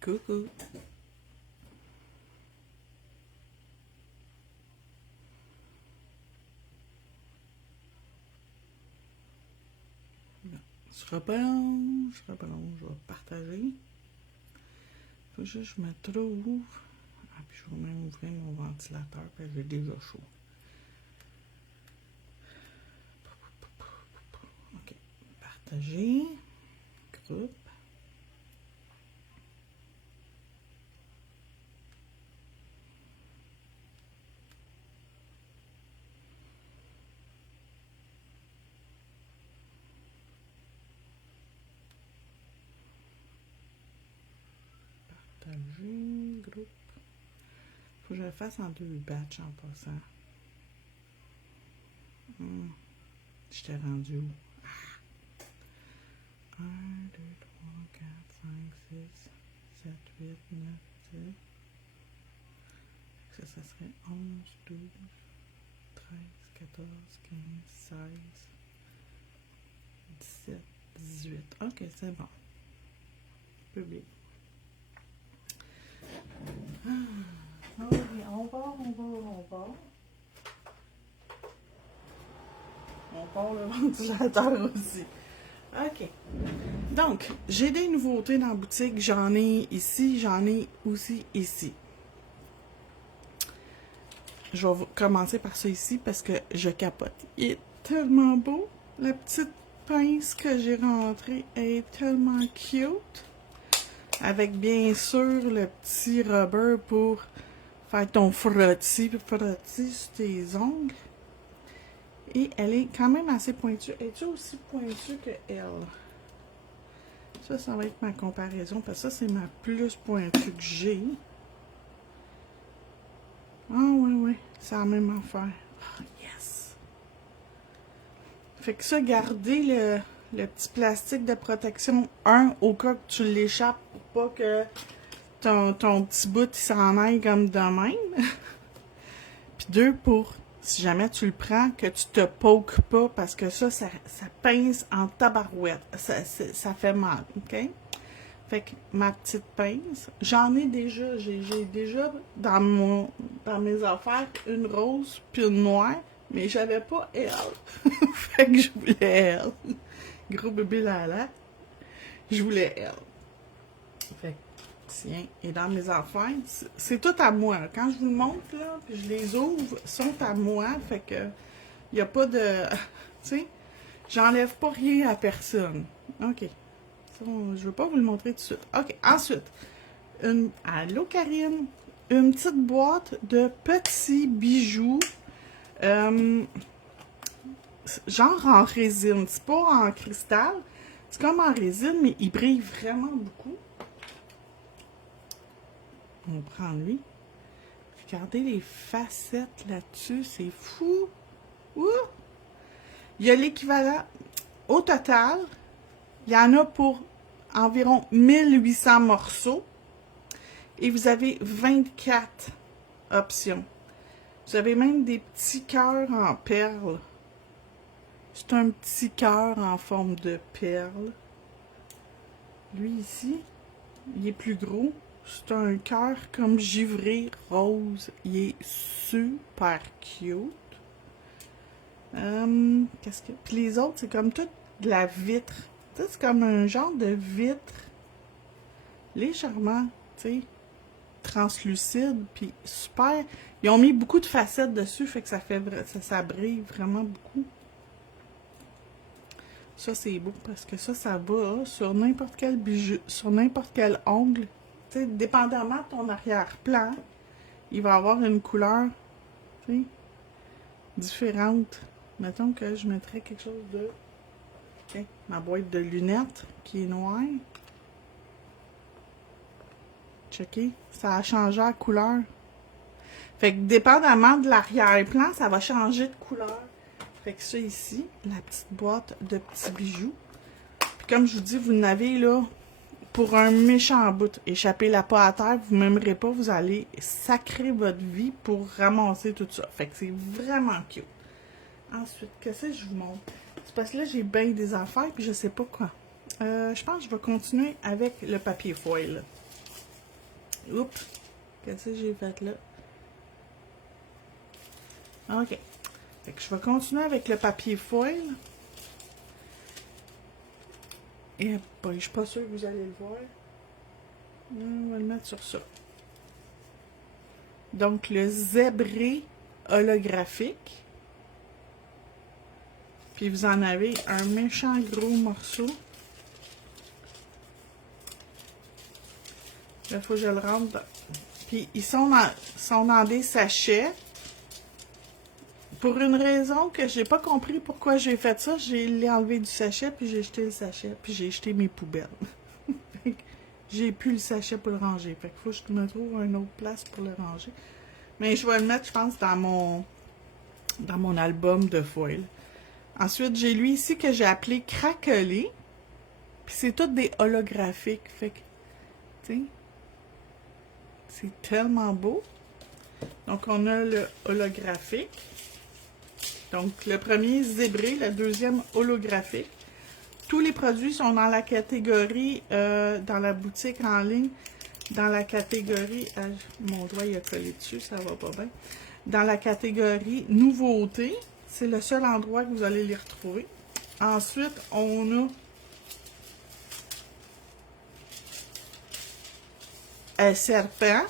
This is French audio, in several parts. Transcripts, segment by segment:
Coucou. Ce sera pas long, je vais partager. Faut juste que je me trouve. Ah, puis je vais même ouvrir mon ventilateur parce que j'ai déjà chaud. Ok, partager. Groupe. Partager, groupe. Faut que je le fasse en 2 batchs en passant. J'étais rendu où? 1, 2, 3, 4, 5, 6, 7, 8, 9, 10. Ça serait 11, 12, 13, 14, 15, 16, 17, 18. Ok, c'est bon. Public. Ok, on part. On part le ventilateur aussi. Ok. Donc, j'ai des nouveautés dans la boutique. J'en ai ici, j'en ai aussi ici. Je vais commencer par ça ici parce que je capote. Il est tellement beau. La petite pince que j'ai rentrée est tellement cute. Avec bien sûr le petit rubber pour faire ton frottis sur tes ongles. Et elle est quand même assez pointue. Es-tu aussi pointue que elle? Ça va être ma comparaison parce que ça, c'est ma plus pointue que j'ai. Ah ouais, c'est la même affaire. Oh, yes! Fait que ça, gardez le petit plastique de protection. Un, au cas que tu l'échappes pour pas que ton petit bout il s'en aille comme de même. Puis deux, pour si jamais tu le prends, que tu te poques pas parce que ça pince en tabarouette. Ça fait mal, ok? Fait que ma petite pince, j'en ai déjà, j'ai déjà dans mes affaires une rose puis une noire, mais j'avais pas elle. Fait que je voulais elle. Gros bébé Lala, je voulais elle. Fait que, tiens, et dans mes affaires, c'est tout à moi. Quand je vous le montre, là, puis je les ouvre, sont à moi, fait que, y a pas de, tu sais, j'enlève pas rien à personne. OK. Je veux pas vous le montrer tout de suite. OK, ensuite, allô Karine, une petite boîte de petits bijoux, genre en résine. C'est pas en cristal, c'est comme en résine, mais il brille vraiment beaucoup. On prend lui. Regardez les facettes là-dessus, c'est fou. Ouh! Il y a l'équivalent, au total, il y en a pour environ 1800 morceaux. Et vous avez 24 options. Vous avez même des petits cœurs en perles. C'est un petit cœur en forme de perle. Lui ici, il est plus gros. C'est un cœur comme givré rose. Il est super cute. Qu'est-ce que... Puis les autres, c'est comme toute de la vitre. Tu sais, c'est comme un genre de vitre légèrement, tu sais, translucide, puis super. Ils ont mis beaucoup de facettes dessus, fait que ça brille vraiment beaucoup. Ça, c'est beau parce que ça va sur n'importe quel bijou, sur n'importe quel ongle. Tu sais, dépendamment de ton arrière-plan, il va avoir une couleur, tu sais, différente. Mettons que je mettrais quelque chose de... Okay, ma boîte de lunettes qui est noire. Checkez, ça a changé la couleur. Fait que dépendamment de l'arrière-plan, ça va changer de couleur. Fait que ça ici, la petite boîte de petits bijoux. Puis comme je vous dis, vous n'avez là pour un méchant bout. Échappez-la pas à terre, vous m'aimerez pas, vous allez sacrer votre vie pour ramasser tout ça. Fait que c'est vraiment cute. Ensuite, qu'est-ce que je vous montre? C'est parce que là, j'ai bien des affaires puis je sais pas quoi. Je pense que je vais continuer avec le papier foil. Oups! Qu'est-ce que j'ai fait là? OK. Fait que je vais continuer avec le papier foil. Et ben, je suis pas sûre que vous allez le voir. On va le mettre sur ça. Donc, le zébré holographique. Puis vous en avez un méchant gros morceau. Là, il faut que je le rentre. Puis ils sont dans des sachets. Pour une raison que j'ai pas compris pourquoi j'ai fait ça, j'ai enlevé du sachet, puis j'ai jeté le sachet, puis j'ai jeté mes poubelles. J'ai plus le sachet pour le ranger. Fait qu'il faut que je me trouve une autre place pour le ranger. Mais je vais le mettre, je pense, dans mon album de foil. Ensuite, j'ai lui ici que j'ai appelé Craquelé. Puis c'est tout des holographiques. Fait que, tu sais, c'est tellement beau. Donc, on a le holographique. Donc, le premier zébré, le deuxième holographique. Tous les produits sont dans la catégorie, dans la boutique en ligne, dans la catégorie, mon doigt il a collé dessus, ça va pas bien, dans la catégorie nouveautés. C'est le seul endroit que vous allez les retrouver. Ensuite, on a un serpent.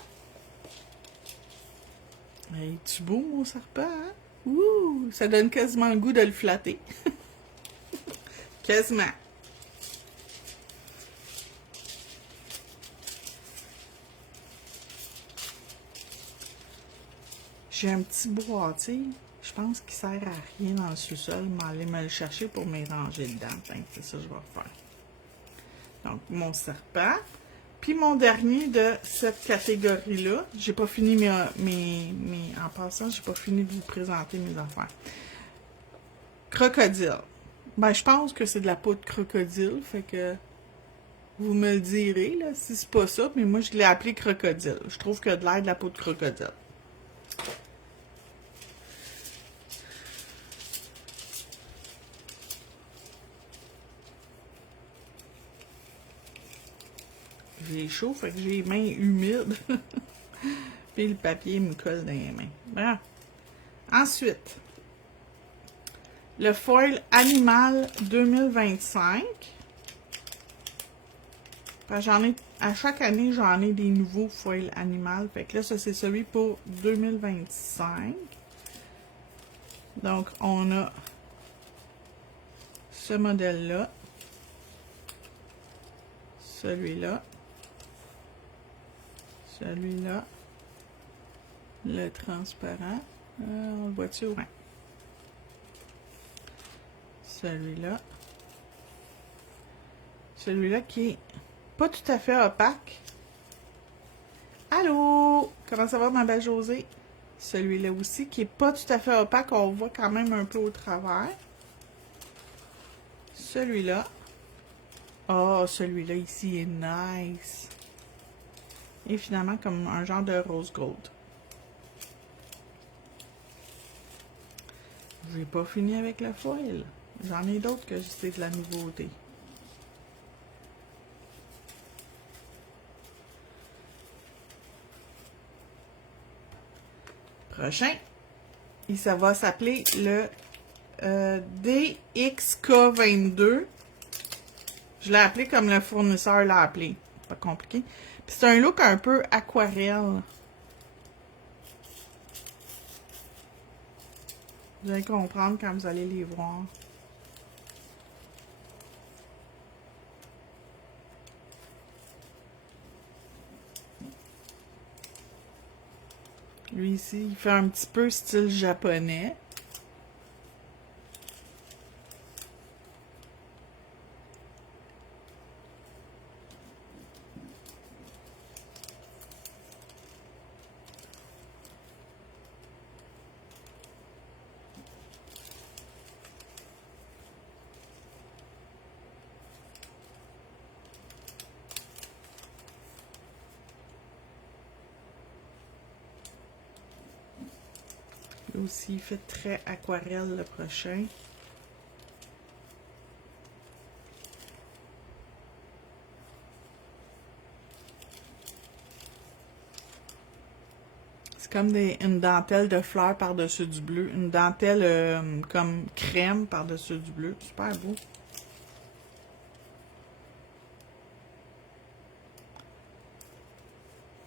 Es-tu beau, mon serpent, hein? Ouh! Ça donne quasiment le goût de le flatter. Quasiment. J'ai un petit boîtier. Je pense qu'il sert à rien dans le sous-sol, mais aller me le chercher pour me ranger dedans. C'est ça que je vais faire. Donc, mon serpent. Puis mon dernier de cette catégorie-là, j'ai pas fini en passant, j'ai pas fini de vous présenter mes affaires. Crocodile. Ben, je pense que c'est de la poudre crocodile, fait que vous me le direz, là, si c'est pas ça, mais moi, je l'ai appelé crocodile. Je trouve que de l'air de la poudre crocodile. J'ai chaud, fait que j'ai les mains humides. Puis le papier me colle dans les mains. Bon. Ensuite, le foil animal 2025. À chaque année, j'en ai des nouveaux foils animal. Fait que là, ça, c'est celui pour 2025. Donc, on a ce modèle-là. Celui-là. Celui-là. Le transparent. On le voit-tu? Ouais. Celui-là. Celui-là qui est pas tout à fait opaque. Allô? Comment ça va, ma belle Josée? Celui-là aussi qui est pas tout à fait opaque. On voit quand même un peu au travers. Celui-là. Oh, celui-là ici est nice. Et finalement, comme un genre de rose gold. J'ai pas fini avec le foil. J'en ai d'autres que c'est de la nouveauté. Prochain. Et ça va s'appeler le DXK22. Je l'ai appelé comme le fournisseur l'a appelé. Pas compliqué. Puis c'est un look un peu aquarelle. Vous allez comprendre quand vous allez les voir. Lui ici, il fait un petit peu style japonais. Lui aussi, il fait très aquarelle le prochain. C'est comme une dentelle de fleurs par-dessus du bleu. Une dentelle comme crème par-dessus du bleu. Super beau.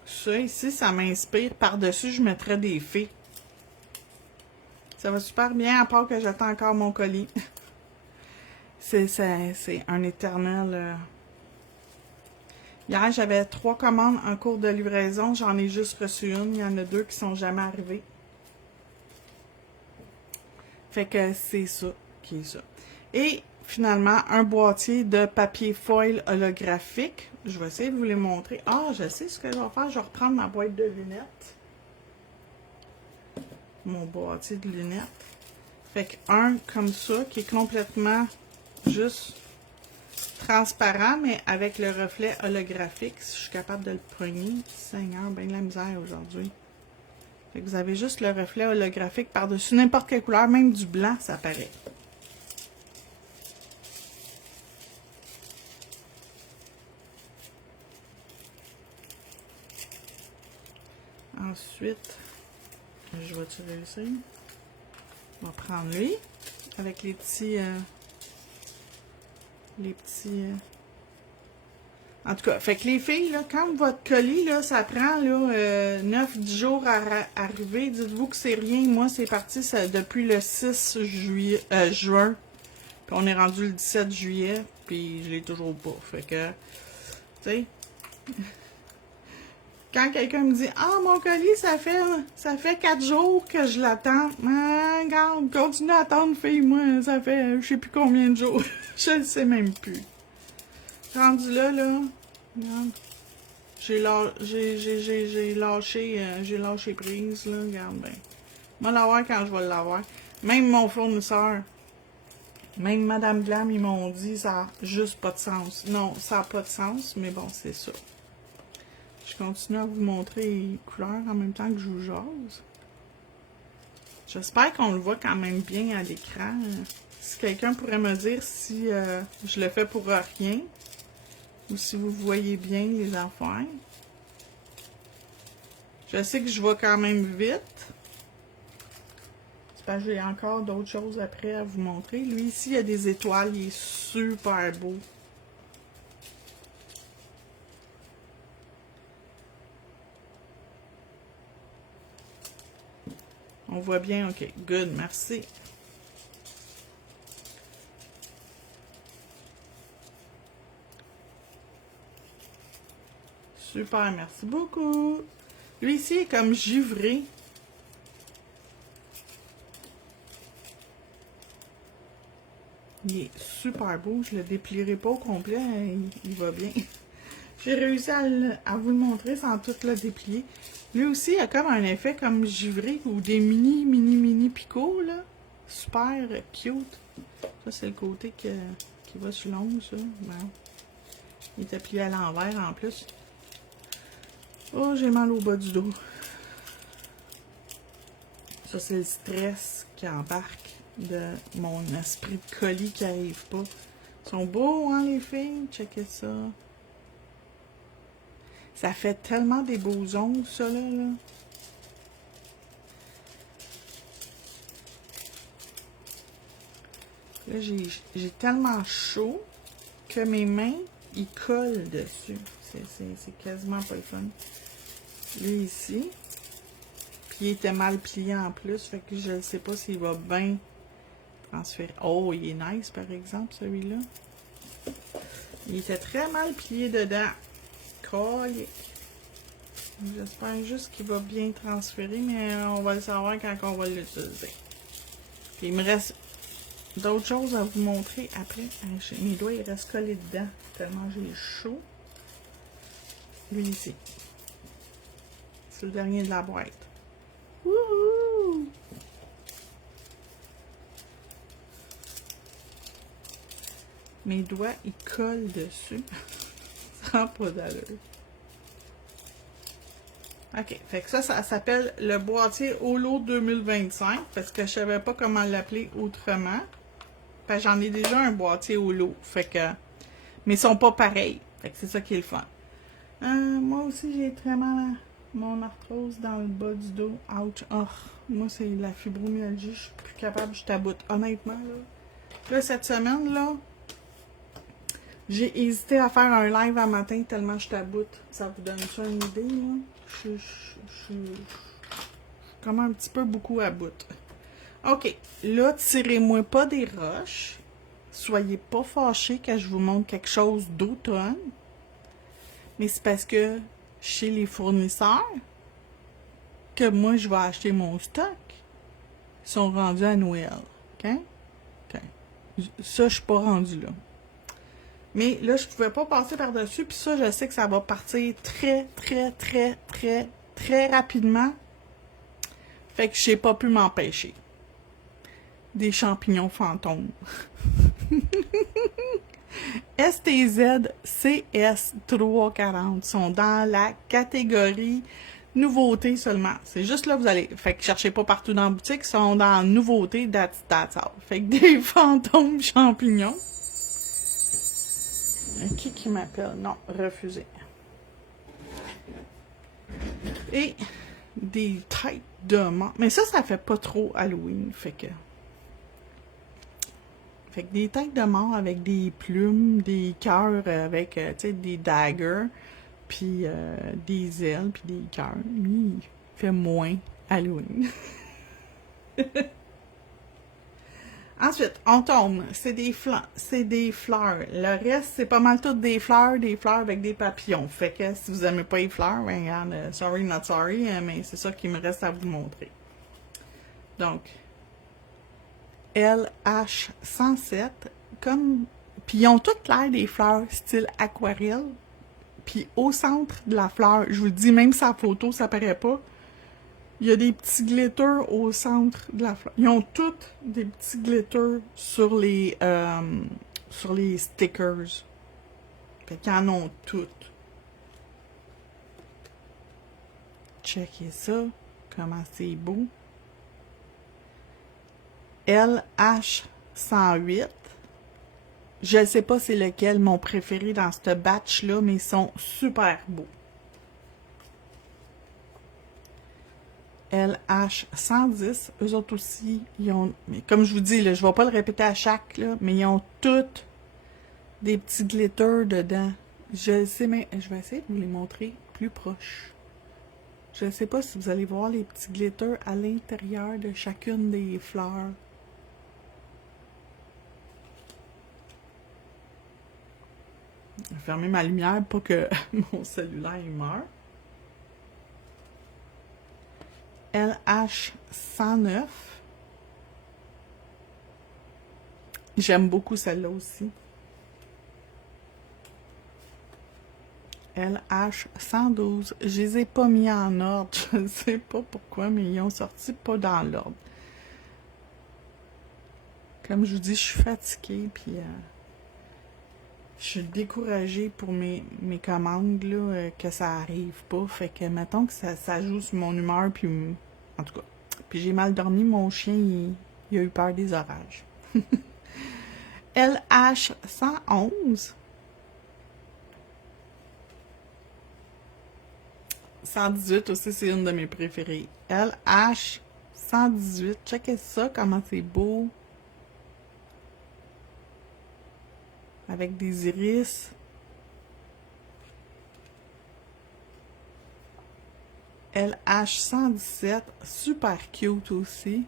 Ça ici, ça m'inspire. Par-dessus, je mettrais des fées. Ça va super bien, à part que j'attends encore mon colis. C'est un éternel... Hier, j'avais 3 commandes en cours de livraison. J'en ai juste reçu une. Il y en a 2 qui sont jamais arrivées. Fait que c'est ça qui est ça. Et finalement, un boîtier de papier foil holographique. Je vais essayer de vous les montrer. Ah, je sais ce que je vais faire. Je vais reprendre ma boîte de lunettes. Mon boîtier de lunettes. Fait que un comme ça, qui est complètement juste transparent, mais avec le reflet holographique. Si je suis capable de le prendre. Seigneur, ben de la misère aujourd'hui. Fait que vous avez juste le reflet holographique par-dessus n'importe quelle couleur, même du blanc, ça paraît. Ensuite, je vais tirer ici. On va prendre lui avec les petits... En tout cas, fait que les filles, là, quand votre colis, là, ça prend là, 9-10 jours à arriver, dites-vous que c'est rien. Moi, c'est parti depuis le 6 juin. Puis on est rendu le 17 juillet, puis je l'ai toujours pas. Fait que, tu sais... Quand quelqu'un me dit « Ah, mon colis, ça fait 4 jours que je l'attends. » Regarde, continue à attendre, fille. Moi, ça fait je sais plus combien de jours. Je le sais même plus. Rendu là, regarde. J'ai lâché prise, là. Regarde bien. Je vais l'avoir quand je vais l'avoir. Même mon fournisseur, même Madame Glam, ils m'ont dit ça n'a juste pas de sens. Non, ça n'a pas de sens, mais bon, c'est ça. Je continue à vous montrer les couleurs en même temps que je vous jase. J'espère qu'on le voit quand même bien à l'écran. Si quelqu'un pourrait me dire si je le fais pour rien ou si vous voyez bien les affaires. Je sais que je vais quand même vite. C'est parce que j'ai encore d'autres choses après à vous montrer. Lui ici, il y a des étoiles. Il est super beau. On voit bien, ok, good, merci. Super, merci beaucoup. Lui ici est comme givré. Il est super beau, je le déplierai pas au complet, il va bien. J'ai réussi à vous le montrer sans tout le déplier. Lui aussi, il a comme un effet comme givré ou des mini picots, là. Super cute. Ça, c'est le côté qui va sur l'ongle, ça. Bon. Il était plié à l'envers en plus. Oh, j'ai mal au bas du dos. Ça, c'est le stress qui embarque de mon esprit de colis qui arrive pas. Ils sont beaux, hein, les filles? Checkez ça. Ça fait tellement des beaux ongles, ça, là. Là, j'ai tellement chaud que mes mains, ils collent dessus. C'est quasiment pas le fun. Lui, ici. Puis, il était mal plié en plus. Fait que je ne sais pas s'il va bien transférer. Oh, il est nice, par exemple, celui-là. Il était très mal plié dedans. J'espère juste qu'il va bien transférer, mais on va le savoir quand on va l'utiliser. Puis il me reste d'autres choses à vous montrer après. Mes doigts, ils restent collés dedans, tellement j'ai chaud. Lui ici. C'est le dernier de la boîte. Wouhou! Mes doigts, ils collent dessus. Ça n'a pas d'allure. OK. Fait que ça s'appelle le boîtier Holo 2025 parce que je savais pas comment l'appeler autrement. Fait que j'en ai déjà un boîtier Holo. Fait que... Mais ils sont pas pareils. Fait que c'est ça qui est le fun. Moi aussi, j'ai très mal Mon arthrose dans le bas du dos. Ouch. Oh, moi, c'est la fibromyalgie. Je suis plus capable, je taboute. Honnêtement, là. Là, cette semaine, là, j'ai hésité à faire un live à matin tellement je taboute. Ça vous donne ça une idée, là? Je suis comme un petit peu beaucoup à bout. OK. Là, tirez-moi pas des roches. Soyez pas fâchés que je vous montre quelque chose d'automne. Mais c'est parce que chez les fournisseurs que moi, je vais acheter mon stock. Ils sont rendus à Noël. OK? OK. Ça, je suis pas rendue là. Mais là, je pouvais pas passer par-dessus. Puis ça, je sais que ça va partir très, très, très, très, très rapidement. Fait que j'ai pas pu m'empêcher. Des champignons fantômes. STZ CS 340 sont dans la catégorie nouveauté seulement. C'est juste là vous allez. Fait que cherchez pas partout dans la boutique, ils sont dans nouveauté, that's all. Fait que des fantômes champignons. Qui m'appelle? Non, refusé. Et des têtes de mort. Mais ça fait pas trop Halloween. Fait que des têtes de mort avec des plumes, des cœurs avec, tu sais, des daggers, puis des ailes, puis des cœurs. Lui, il fait moins Halloween. Ensuite, on tombe. C'est des fleurs. Le reste, c'est pas mal toutes des fleurs avec des papillons. Fait que si vous aimez pas les fleurs, ben regarde, sorry not sorry, mais c'est ça qu'il me reste à vous montrer. Donc, LH107, comme... Puis ils ont toutes l'air des fleurs style aquarelle. Puis au centre de la fleur, je vous le dis, même sa photo, ça paraît pas, il y a des petits glitters au centre de la fleur. Ils ont toutes des petits glitters sur les stickers. Fait qu'ils en ont toutes. Checkez ça, comment c'est beau. LH108. Je ne sais pas c'est lequel mon préféré dans ce batch-là, mais ils sont super beaux. LH110, eux autres aussi, ils ont, mais comme je vous dis, là, je ne vais pas le répéter à chaque, là, mais ils ont toutes des petits glitters dedans. Je sais, mais je vais essayer de vous les montrer plus proche. Je ne sais pas si vous allez voir les petits glitters à l'intérieur de chacune des fleurs. Je vais fermer ma lumière pour que mon cellulaire meure. LH109. J'aime beaucoup celle-là aussi. LH112. Je les ai pas mis en ordre. Je ne sais pas pourquoi, mais ils ont sorti pas dans l'ordre. Comme je vous dis, je suis fatiguée, puis je suis découragée pour mes commandes, là, que ça arrive pas. Fait que, mettons que ça joue sur mon humeur, puis en tout cas. Puis j'ai mal dormi, mon chien, il a eu peur des orages. LH111. 118 aussi, c'est une de mes préférées. LH118. Checkez ça, comment c'est beau. Avec des iris. LH117. Super cute aussi.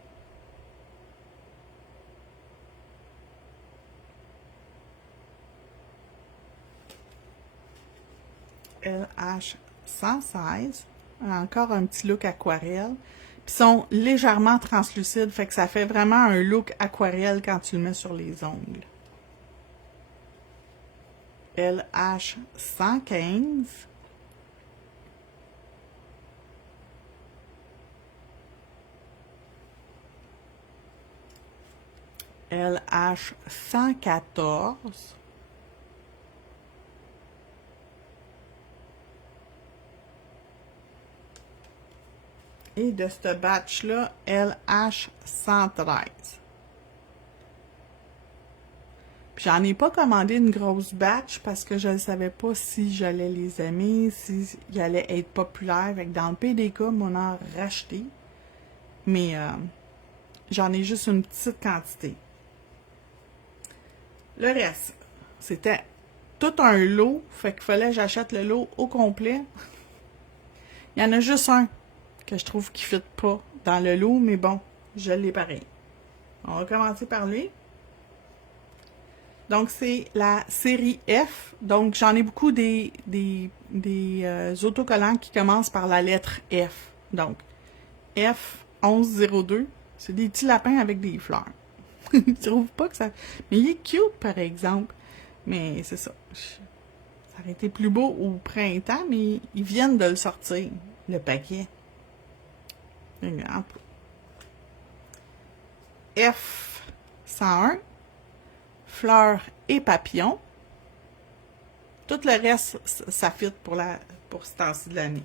LH116. Encore un petit look aquarelle. Puis sont légèrement translucides, fait que ça fait vraiment un look aquarelle quand tu le mets sur les ongles. LH115. LH114. Et de ce batch-là, LH113. Puis j'en ai pas commandé une grosse batch parce que je ne savais pas si j'allais les aimer, si ils allaient être populaires. Fait que dans le PDK, on en a racheté. Mais j'en ai juste une petite quantité. Le reste, c'était tout un lot. Fait qu'il fallait que j'achète le lot au complet. Il y en a juste un que je trouve qui ne fit pas dans le lot, mais bon, je l'ai pareil. On va commencer par lui. Donc, c'est la série F. Donc, j'en ai beaucoup des autocollants qui commencent par la lettre F. Donc, F1102. C'est des petits lapins avec des fleurs. Je trouve pas que ça... Mais il est cute, par exemple. Mais c'est ça. Ça aurait été plus beau au printemps, mais ils viennent de le sortir, le paquet. Exemple. F101. Fleurs et papillons. Tout le reste, ça fit pour ce temps-ci de l'année.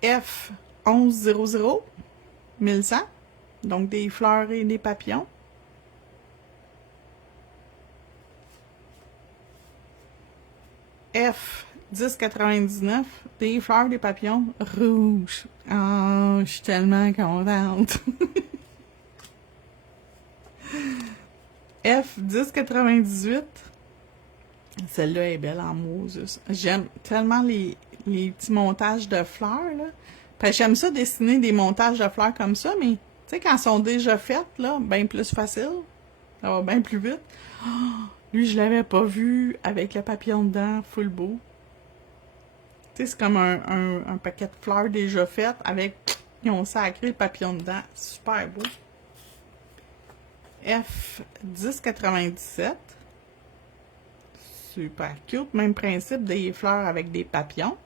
F1100, 1100. Donc, des fleurs et des papillons. F1099, des fleurs, des papillons rouges. Oh, je suis tellement contente. F1098. Celle-là est belle en Moses. J'aime tellement les petits montages de fleurs, là. Puis j'aime ça dessiner des montages de fleurs comme ça, mais tu sais, quand elles sont déjà faites, là, bien plus facile. Ça va bien plus vite. Oh, lui, je l'avais pas vu avec le papillon dedans, full beau. Tu sais, c'est comme un paquet de fleurs déjà faites avec, ils ont sacré le papillon dedans. Super beau. F1097. Super cute. Même principe, des fleurs avec des papillons.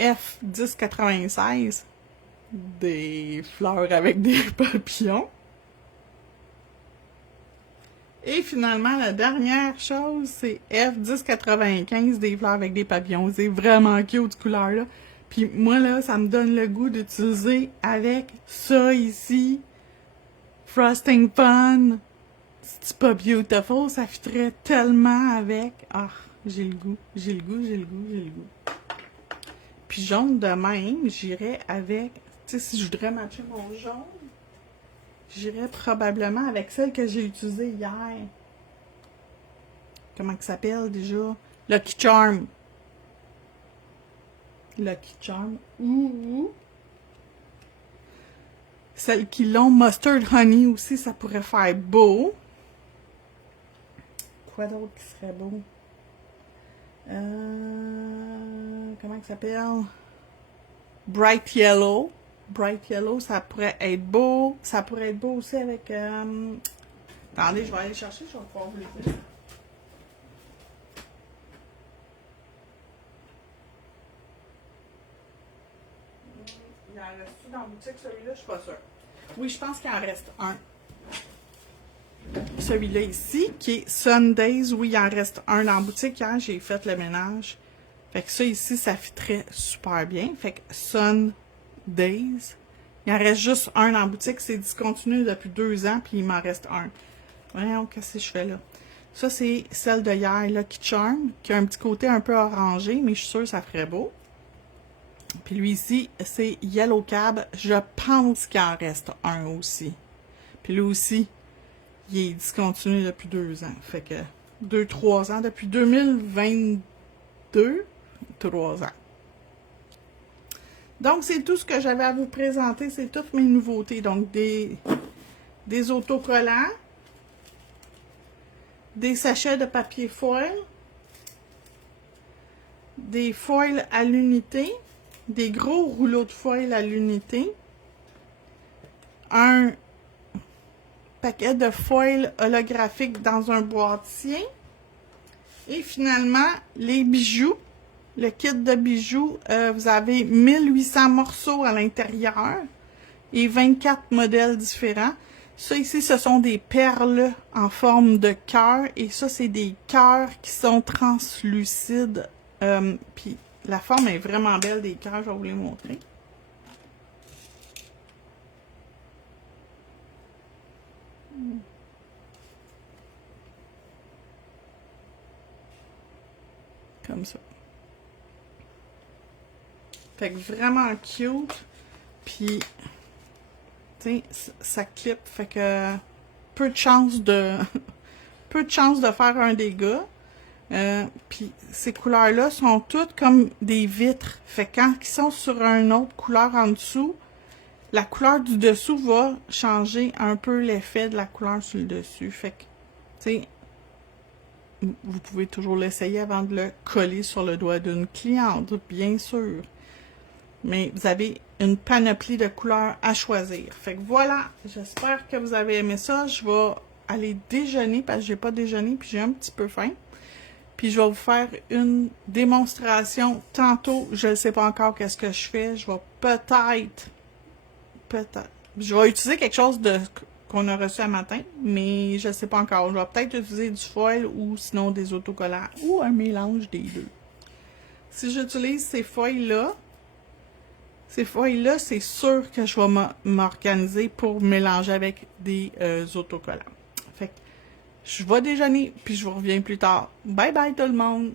F1096. Des fleurs avec des papillons. Et finalement, la dernière chose, c'est F1095, des fleurs avec des papillons. C'est vraiment cute, cette couleur-là. Puis moi, là, ça me donne le goût d'utiliser avec ça ici. Frosting Fun. C'est pas beautiful, ça fitterait tellement avec. Ah, j'ai le goût, j'ai le goût, j'ai le goût, j'ai le goût. Puis jaune de même, j'irais avec... Tu sais, si je voudrais matcher mon jaune, j'irais probablement avec celle que j'ai utilisée hier. Comment ça s'appelle déjà? Lucky Charm. Lucky Charm. Ouh. Celles qui l'ont, Mustard Honey aussi, ça pourrait faire beau. Quoi d'autre qui serait beau? Comment ça s'appelle? Bright Yellow. Bright Yellow, ça pourrait être beau. Ça pourrait être beau aussi avec... Attendez, je vais aller chercher, je vais pouvoir vous les dire. Il en reste-tu dans la boutique, celui-là? Je suis pas sûre. Oui, je pense qu'il en reste un. Celui-là ici, qui est Sundays. Oui, il en reste un dans la boutique. Hier, j'ai fait le ménage. Fait que ça ici, ça fitterait super bien. Fait que Sundays. Il en reste juste un dans la boutique. C'est discontinué depuis 2 ans, puis il m'en reste un. Voyons, qu'est-ce que je fais là? Ça, c'est celle de hier, Lucky Charm, qui a un petit côté un peu orangé, mais je suis sûre que ça ferait beau. Puis lui ici, c'est Yellow Cab. Je pense qu'il en reste un aussi. Puis lui aussi, il est discontinué depuis 2 ans. Fait que 2-3 ans. Depuis 2022, 3 ans. Donc, c'est tout ce que j'avais à vous présenter. C'est toutes mes nouveautés. Donc, des autocollants, des sachets de papier foil, des foils à l'unité, des gros rouleaux de foil à l'unité, un paquet de foil holographique dans un boîtier, et finalement, les bijoux. Le kit de bijoux, vous avez 1800 morceaux à l'intérieur et 24 modèles différents. Ça ici, ce sont des perles en forme de cœur et ça, c'est des cœurs qui sont translucides. Puis la forme est vraiment belle des cœurs, je vais vous les montrer. Comme ça. Fait que vraiment cute. Puis, tu sais, ça clip. Fait que peu de chance de peu de chance de faire un dégât. Puis ces couleurs-là sont toutes comme des vitres. Fait que quand ils sont sur une autre couleur en dessous, la couleur du dessous va changer un peu l'effet de la couleur sur le dessus. Fait que, tu sais, vous pouvez toujours l'essayer avant de le coller sur le doigt d'une cliente, bien sûr. Mais vous avez une panoplie de couleurs à choisir. Fait que voilà, j'espère que vous avez aimé ça. Je vais aller déjeuner parce que j'ai pas déjeuné puis j'ai un petit peu faim. Puis je vais vous faire une démonstration tantôt. Je ne sais pas encore qu'est-ce que je fais. Je vais peut-être, je vais utiliser quelque chose qu'on a reçu un matin, mais je ne sais pas encore. Je vais peut-être utiliser du foil ou sinon des autocollants ou un mélange des deux. Si j'utilise ces feuilles-là, c'est sûr que je vais m'organiser pour mélanger avec des autocollants. Fait que je vais déjeuner, puis je vous reviens plus tard. Bye bye tout le monde!